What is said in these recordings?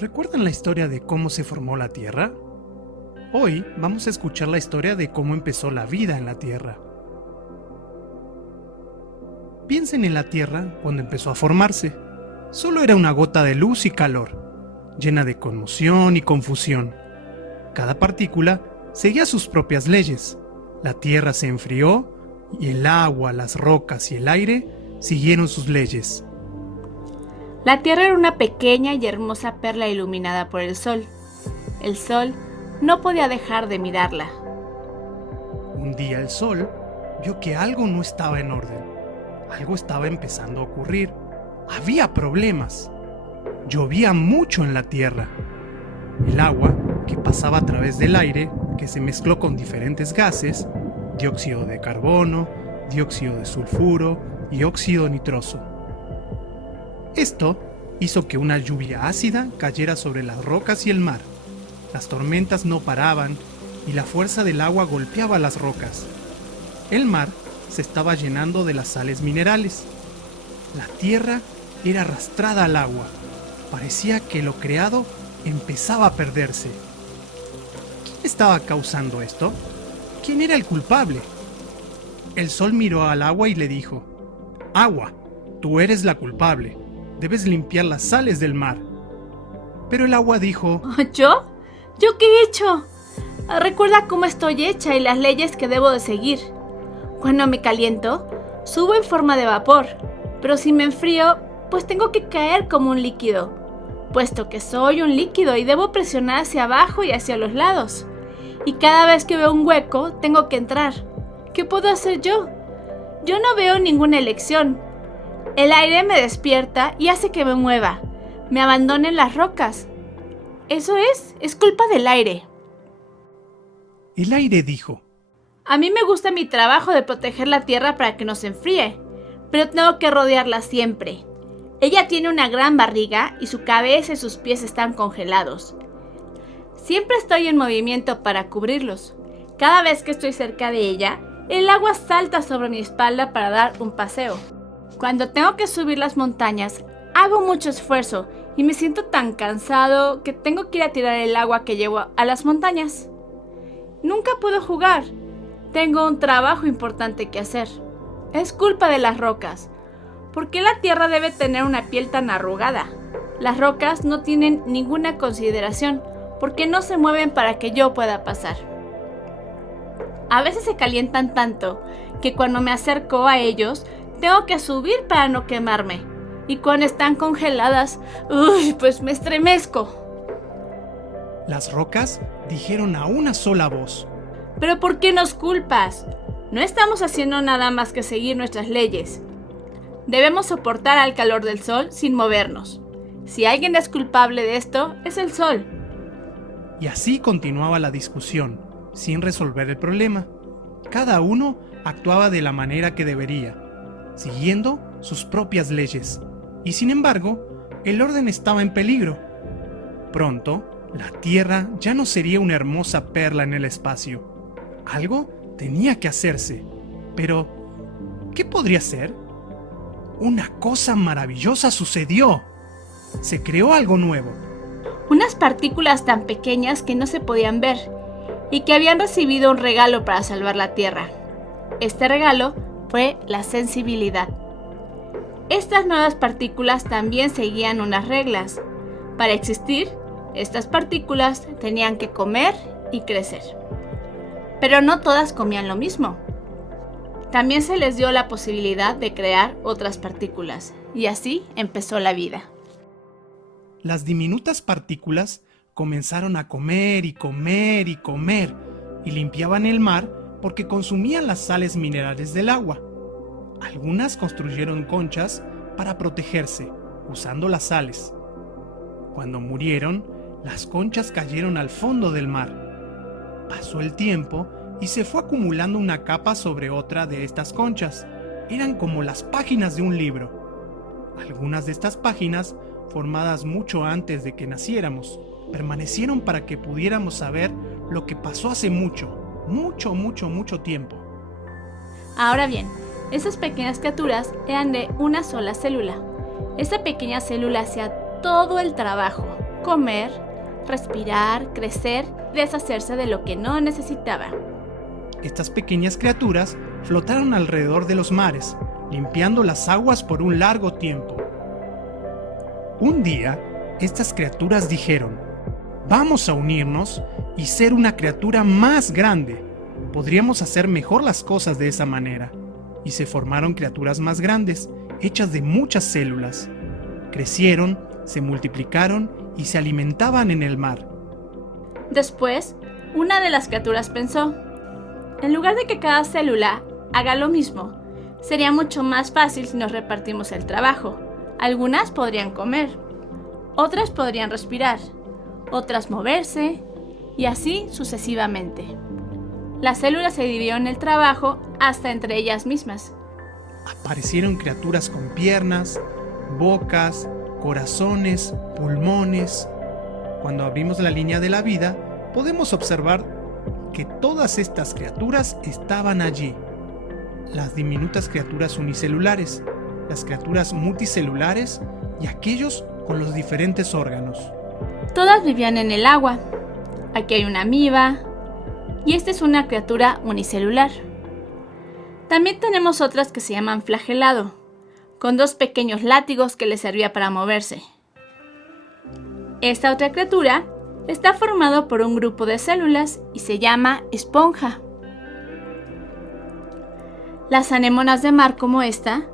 ¿Recuerdan la historia de cómo se formó la Tierra? Hoy vamos a escuchar la historia de cómo empezó la vida en la Tierra. Piensen en la Tierra cuando empezó a formarse. Solo era una gota de luz y calor, llena de conmoción y confusión. Cada partícula seguía sus propias leyes. La Tierra se enfrió y el agua, las rocas y el aire siguieron sus leyes. La Tierra era una pequeña y hermosa perla iluminada por el sol. El sol no podía dejar de mirarla. Un día el sol vio que algo no estaba en orden. Algo estaba empezando a ocurrir. Había problemas. Llovía mucho en la Tierra. El agua, que pasaba a través del aire, que se mezcló con diferentes gases, dióxido de carbono, dióxido de sulfuro y óxido nitroso. Esto hizo que una lluvia ácida cayera sobre las rocas y el mar. Las tormentas no paraban y la fuerza del agua golpeaba las rocas. El mar se estaba llenando de las sales minerales. La tierra era arrastrada al agua. Parecía que lo creado empezaba a perderse. ¿Quién estaba causando esto? ¿Quién era el culpable? El sol miró al agua y le dijo: «Agua, tú eres la culpable. Debes limpiar las sales del mar». Pero el agua dijo: ¿Yo? ¿Yo qué he hecho? Recuerda cómo estoy hecha y las leyes que debo de seguir. Cuando me caliento, subo en forma de vapor, pero si me enfrío, pues tengo que caer como un líquido, puesto que soy un líquido y debo presionar hacia abajo y hacia los lados. Y cada vez que veo un hueco, tengo que entrar. ¿Qué puedo hacer yo? Yo no veo ninguna elección. El aire me despierta y hace que me mueva. Me abandono en las rocas. Eso es culpa del aire. El aire dijo: A mí me gusta mi trabajo de proteger la tierra para que no se enfríe, pero tengo que rodearla siempre. Ella tiene una gran barriga y su cabeza y sus pies están congelados. Siempre estoy en movimiento para cubrirlos. Cada vez que estoy cerca de ella, el agua salta sobre mi espalda para dar un paseo. Cuando tengo que subir las montañas, hago mucho esfuerzo y me siento tan cansado que tengo que ir a tirar el agua que llevo a las montañas. Nunca puedo jugar. Tengo un trabajo importante que hacer. Es culpa de las rocas. ¿Por qué la tierra debe tener una piel tan arrugada? Las rocas no tienen ninguna consideración porque no se mueven para que yo pueda pasar. A veces se calientan tanto que cuando me acerco a ellos tengo que subir para no quemarme. Y cuando están congeladas, pues me estremezco. Las rocas dijeron a una sola voz: ¿Pero por qué nos culpas? No estamos haciendo nada más que seguir nuestras leyes. Debemos soportar al calor del sol sin movernos. Si alguien es culpable de esto, es el sol. Y así continuaba la discusión, sin resolver el problema. Cada uno actuaba de la manera que debería, siguiendo sus propias leyes. Y sin embargo, el orden estaba en peligro. Pronto, la Tierra ya no sería una hermosa perla en el espacio. Algo tenía que hacerse. Pero, ¿qué podría ser? Una cosa maravillosa sucedió. Se creó algo nuevo. Unas partículas tan pequeñas que no se podían ver y que habían recibido un regalo para salvar la Tierra. Este regalo fue la sensibilidad. Estas nuevas partículas también seguían unas reglas. Para existir, estas partículas tenían que comer y crecer. Pero no todas comían lo mismo. También se les dio la posibilidad de crear otras partículas, y así empezó la vida. Las diminutas partículas comenzaron a comer y comer y comer, y limpiaban el mar porque consumían las sales minerales del agua. Algunas construyeron conchas para protegerse, usando las sales. Cuando murieron, las conchas cayeron al fondo del mar. Pasó el tiempo y se fue acumulando una capa sobre otra de estas conchas. Eran como las páginas de un libro. Algunas de estas páginas, formadas mucho antes de que naciéramos, permanecieron para que pudiéramos saber lo que pasó hace mucho tiempo. Ahora bien, esas pequeñas criaturas eran de una sola célula. Esa pequeña célula hacía todo el trabajo. comer, respirar, crecer y deshacerse de lo que no necesitaba. Estas pequeñas criaturas flotaron alrededor de los mares, limpiando las aguas por un largo tiempo. Un día, estas criaturas dijeron: vamos a unirnos y ser una criatura más grande. Podríamos hacer mejor las cosas de esa manera. Y se formaron criaturas más grandes, hechas de muchas células. Crecieron, se multiplicaron y se alimentaban en el mar. Después, una de las criaturas pensó: en lugar de que cada célula haga lo mismo, sería mucho más fácil si nos repartimos el trabajo. Algunas podrían comer, otras podrían respirar, otras moverse, y así sucesivamente. Las células se dividieron el trabajo hasta entre ellas mismas. Aparecieron criaturas con piernas, bocas, corazones, pulmones. Cuando abrimos la línea de la vida, podemos observar que todas estas criaturas estaban allí. Las diminutas criaturas unicelulares, las criaturas multicelulares y aquellos con los diferentes órganos. Todas vivían en el agua. Aquí hay una amiba, y esta es una criatura unicelular. También tenemos otras que se llaman flagelado, con dos pequeños látigos que les servía para moverse. Esta otra criatura está formado por un grupo de células y se llama esponja. Las anémonas de mar como esta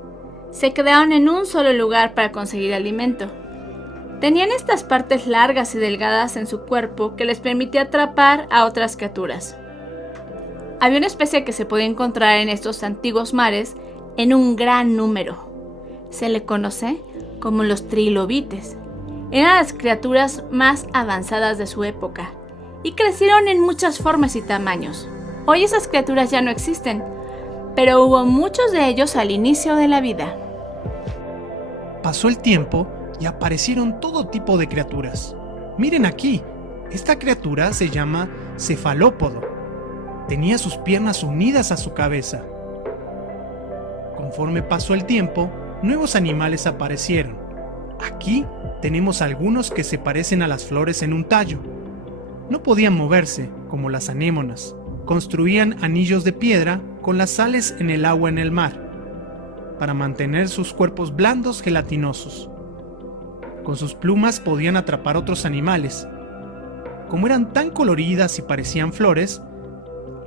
se quedaron en un solo lugar para conseguir alimento. Tenían estas partes largas y delgadas en su cuerpo que les permitía atrapar a otras criaturas. Había una especie que se podía encontrar en estos antiguos mares en un gran número. Se le conoce como los trilobites. Eran las criaturas más avanzadas de su época y crecieron en muchas formas y tamaños. Hoy esas criaturas ya no existen, pero hubo muchos de ellos al inicio de la vida. Pasó el tiempo y aparecieron todo tipo de criaturas. Miren aquí, esta criatura se llama cefalópodo. Tenía sus piernas unidas a su cabeza. Conforme pasó el tiempo, nuevos animales aparecieron. Aquí tenemos algunos que se parecen a las flores en un tallo. No podían moverse, como las anémonas. Construían anillos de piedra con las sales en el agua en el mar, para mantener sus cuerpos blandos gelatinosos. Con sus plumas podían atrapar otros animales. Como eran tan coloridas y parecían flores,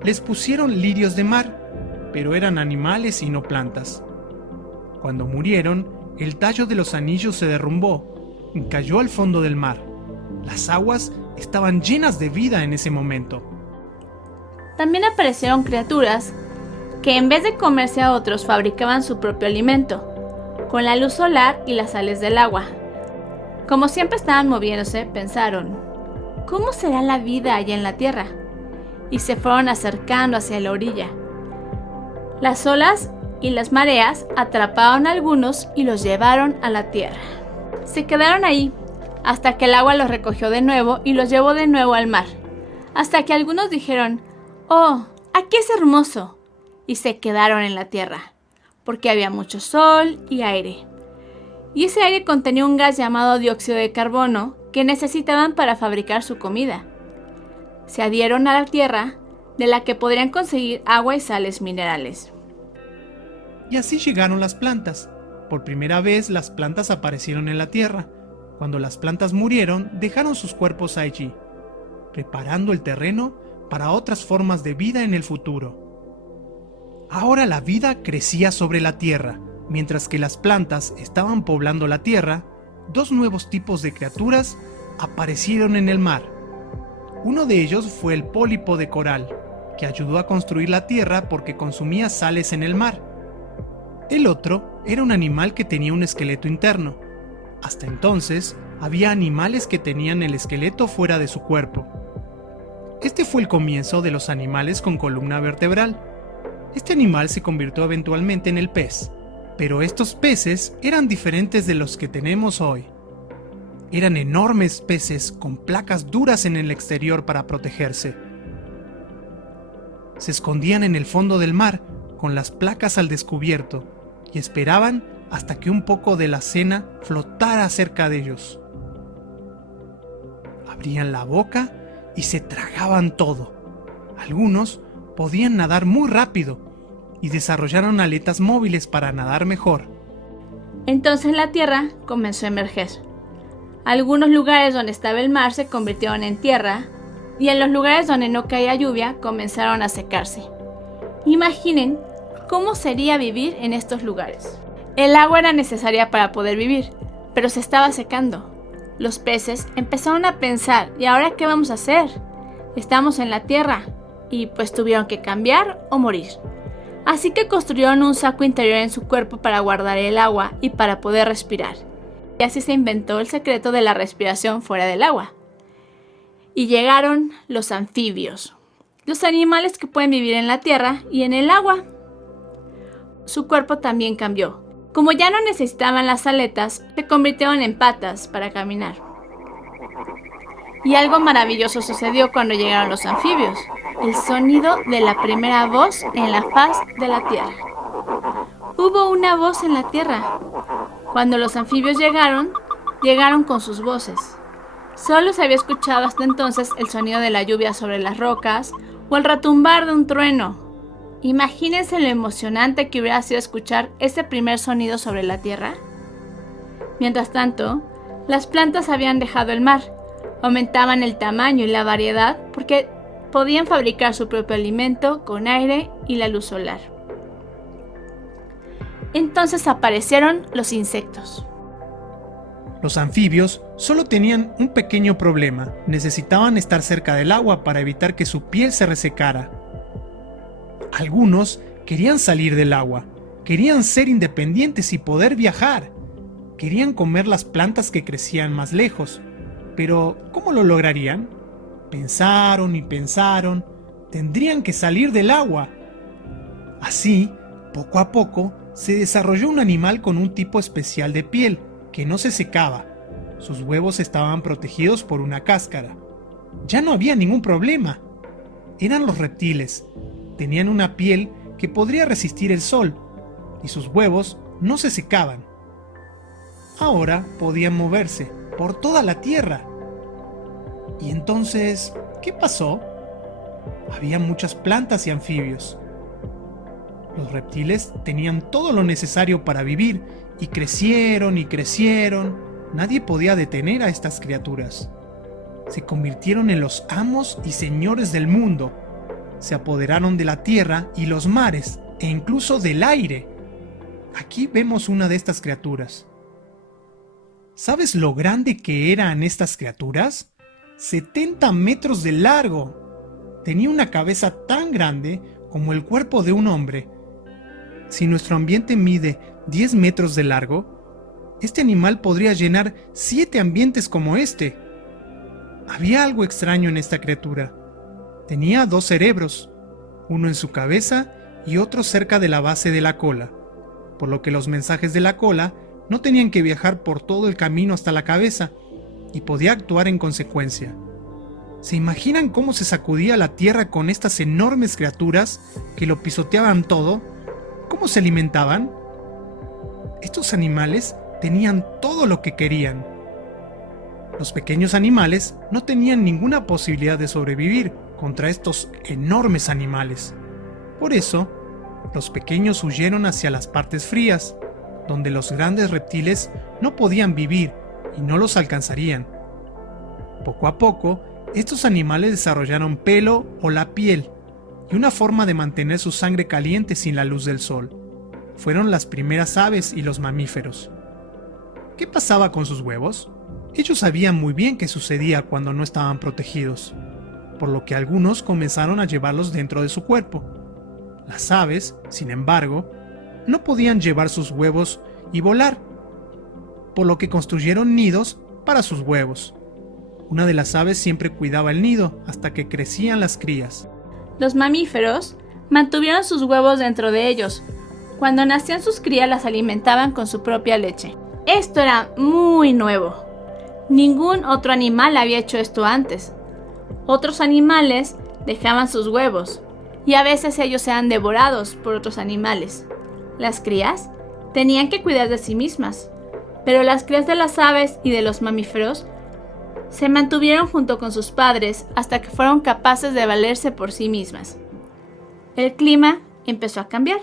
les pusieron lirios de mar, pero eran animales y no plantas. Cuando murieron, el tallo de los anillos se derrumbó y cayó al fondo del mar. Las aguas estaban llenas de vida en ese momento. También aparecieron criaturas que en vez de comerse a otros fabricaban su propio alimento, con la luz solar y las sales del agua. Como siempre estaban moviéndose, pensaron: ¿cómo será la vida allá en la tierra? Y se fueron acercando hacia la orilla. Las olas y las mareas atraparon a algunos y los llevaron a la tierra. Se quedaron ahí hasta que el agua los recogió de nuevo y los llevó de nuevo al mar, hasta que algunos dijeron: «Oh, aquí es hermoso», y se quedaron en la tierra, porque había mucho sol y aire. Y ese aire contenía un gas llamado dióxido de carbono que necesitaban para fabricar su comida. Se adhirieron a la tierra, de la que podrían conseguir agua y sales minerales. Y así llegaron las plantas. Por primera vez las plantas aparecieron en la tierra. Cuando las plantas murieron, dejaron sus cuerpos allí, preparando el terreno para otras formas de vida en el futuro. Ahora la vida crecía sobre la tierra. Mientras que las plantas estaban poblando la tierra, dos nuevos tipos de criaturas aparecieron en el mar. Uno de ellos fue el pólipo de coral, que ayudó a construir la tierra porque consumía sales en el mar. El otro era un animal que tenía un esqueleto interno. Hasta entonces, había animales que tenían el esqueleto fuera de su cuerpo. Este fue el comienzo de los animales con columna vertebral. Este animal se convirtió eventualmente en el pez. Pero estos peces eran diferentes de los que tenemos hoy. Eran enormes peces con placas duras en el exterior para protegerse. Se escondían en el fondo del mar con las placas al descubierto y esperaban hasta que un poco de la cena flotara cerca de ellos. abrían la boca y se tragaban todo. Algunos podían nadar muy rápido y desarrollaron aletas móviles para nadar mejor. Entonces la tierra comenzó a emerger. Algunos lugares donde estaba el mar se convirtieron en tierra y en los lugares donde no caía lluvia comenzaron a secarse. Imaginen cómo sería vivir en estos lugares. El agua era necesaria para poder vivir, pero se estaba secando. Los peces empezaron a pensar, ¿y ahora qué vamos a hacer? Estamos en la tierra y pues tuvieron que cambiar o morir. Así que construyeron un saco interior en su cuerpo para guardar el agua y para poder respirar. Y así se inventó el secreto de la respiración fuera del agua. Y llegaron los anfibios, los animales que pueden vivir en la tierra y en el agua. Su cuerpo también cambió. Como ya no necesitaban las aletas, se convirtieron en patas para caminar. Y algo maravilloso sucedió cuando llegaron los anfibios: el sonido de la primera voz en la faz de la tierra. Hubo una voz en la tierra. Cuando los anfibios llegaron con sus voces. Solo se había escuchado hasta entonces el sonido de la lluvia sobre las rocas o el retumbar de un trueno. Imagínense lo emocionante que hubiera sido escuchar ese primer sonido sobre la tierra. Mientras tanto, las plantas habían dejado el mar, aumentaban el tamaño y la variedad porque podían fabricar su propio alimento con aire y la luz solar. Entonces aparecieron los insectos. Los anfibios solo tenían un pequeño problema: necesitaban estar cerca del agua para evitar que su piel se resecara. Algunos querían salir del agua, querían ser independientes y poder viajar. Querían comer las plantas que crecían más lejos. Pero, ¿cómo lo lograrían? Pensaron y pensaron. Tendrían que salir del agua. Así, poco a poco, se desarrolló un animal con un tipo especial de piel que no se secaba. Sus huevos estaban protegidos por una cáscara. Ya no había ningún problema. Eran los reptiles. Tenían una piel que podría resistir el sol y sus huevos no se secaban. Ahora podían moverse por toda la tierra. Y entonces, ¿qué pasó? Había muchas plantas y anfibios. Los reptiles tenían todo lo necesario para vivir y crecieron y crecieron. Nadie podía detener a estas criaturas. Se convirtieron en los amos y señores del mundo. Se apoderaron de la tierra y los mares e incluso del aire. Aquí vemos una de estas criaturas. ¿Sabes lo grande que eran estas criaturas? 70 metros de largo. Tenía una cabeza tan grande como el cuerpo de un hombre. Si nuestro ambiente mide 10 metros de largo, este animal podría llenar 7 ambientes como este. Había algo extraño en esta criatura. Tenía 2 cerebros, uno en su cabeza y otro cerca de la base de la cola, por lo que los mensajes de la cola no tenían que viajar por todo el camino hasta la cabeza y podía actuar en consecuencia. ¿Se imaginan cómo se sacudía la tierra con estas enormes criaturas que lo pisoteaban todo? ¿Cómo se alimentaban? Estos animales tenían todo lo que querían. Los pequeños animales no tenían ninguna posibilidad de sobrevivir contra estos enormes animales. Por eso, los pequeños huyeron hacia las partes frías, donde los grandes reptiles no podían vivir y no los alcanzarían. Poco a poco, estos animales desarrollaron pelo o la piel y una forma de mantener su sangre caliente sin la luz del sol. Fueron las primeras aves y los mamíferos. ¿Qué pasaba con sus huevos? Ellos sabían muy bien qué sucedía cuando no estaban protegidos, por lo que algunos comenzaron a llevarlos dentro de su cuerpo. Las aves, sin embargo, no podían llevar sus huevos y volar, por lo que construyeron nidos para sus huevos. Una de las aves siempre cuidaba el nido hasta que crecían las crías. Los mamíferos mantuvieron sus huevos dentro de ellos. Cuando nacían sus crías las alimentaban con su propia leche. Esto era muy nuevo. Ningún otro animal había hecho esto antes. Otros animales dejaban sus huevos y a veces ellos eran devorados por otros animales. Las crías tenían que cuidar de sí mismas, pero las crías de las aves y de los mamíferos Se mantuvieron junto con sus padres hasta que fueron capaces de valerse por sí mismas. El clima empezó a cambiar.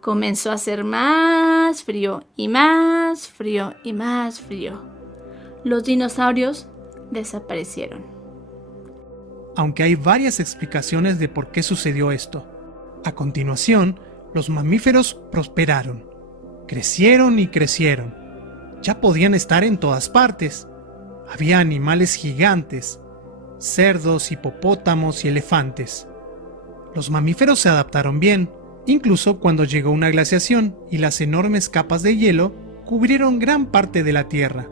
Comenzó a hacer más frío y más frío y más frío. Los dinosaurios desaparecieron. Aunque hay varias explicaciones de por qué sucedió esto. A continuación, los mamíferos prosperaron. Crecieron y crecieron. Ya podían estar en todas partes. Había animales gigantes, cerdos, hipopótamos y elefantes. Los mamíferos se adaptaron bien, incluso cuando llegó una glaciación y las enormes capas de hielo cubrieron gran parte de la Tierra.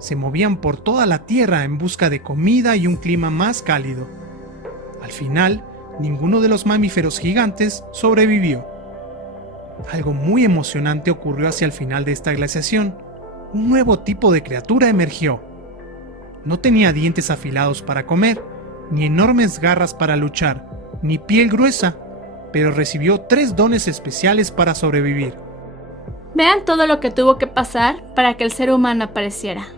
Se movían por toda la Tierra en busca de comida y un clima más cálido. Al final, ninguno de los mamíferos gigantes sobrevivió. Algo muy emocionante ocurrió hacia el final de esta glaciación. Un nuevo tipo de criatura emergió. No tenía dientes afilados para comer, ni enormes garras para luchar, ni piel gruesa, pero recibió 3 dones especiales para sobrevivir. Vean todo lo que tuvo que pasar para que el ser humano apareciera.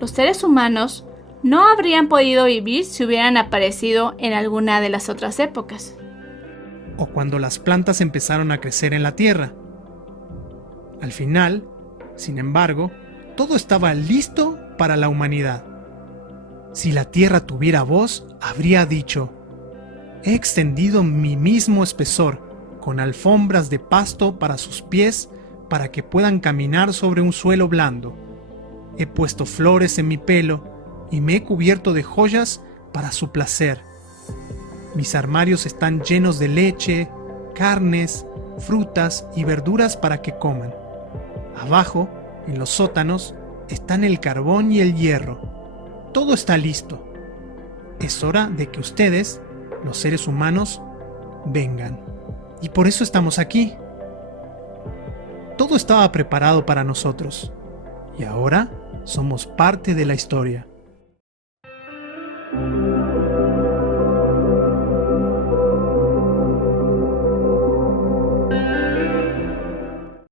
Los seres humanos no habrían podido vivir si hubieran aparecido en alguna de las otras épocas. O cuando las plantas empezaron a crecer en la tierra. Al final, sin embargo, todo estaba listo para la humanidad. Si la tierra tuviera voz, habría dicho: he extendido mi mismo espesor, con alfombras de pasto para sus pies, para que puedan caminar sobre un suelo blando. He puesto flores en mi pelo, y me he cubierto de joyas para su placer. Mis armarios están llenos de leche, carnes, frutas y verduras para que coman. Abajo, en los sótanos, están el carbón y el hierro. Todo está listo. Es hora de que ustedes, los seres humanos, vengan. Y por eso estamos aquí. Todo estaba preparado para nosotros. Y ahora somos parte de la historia.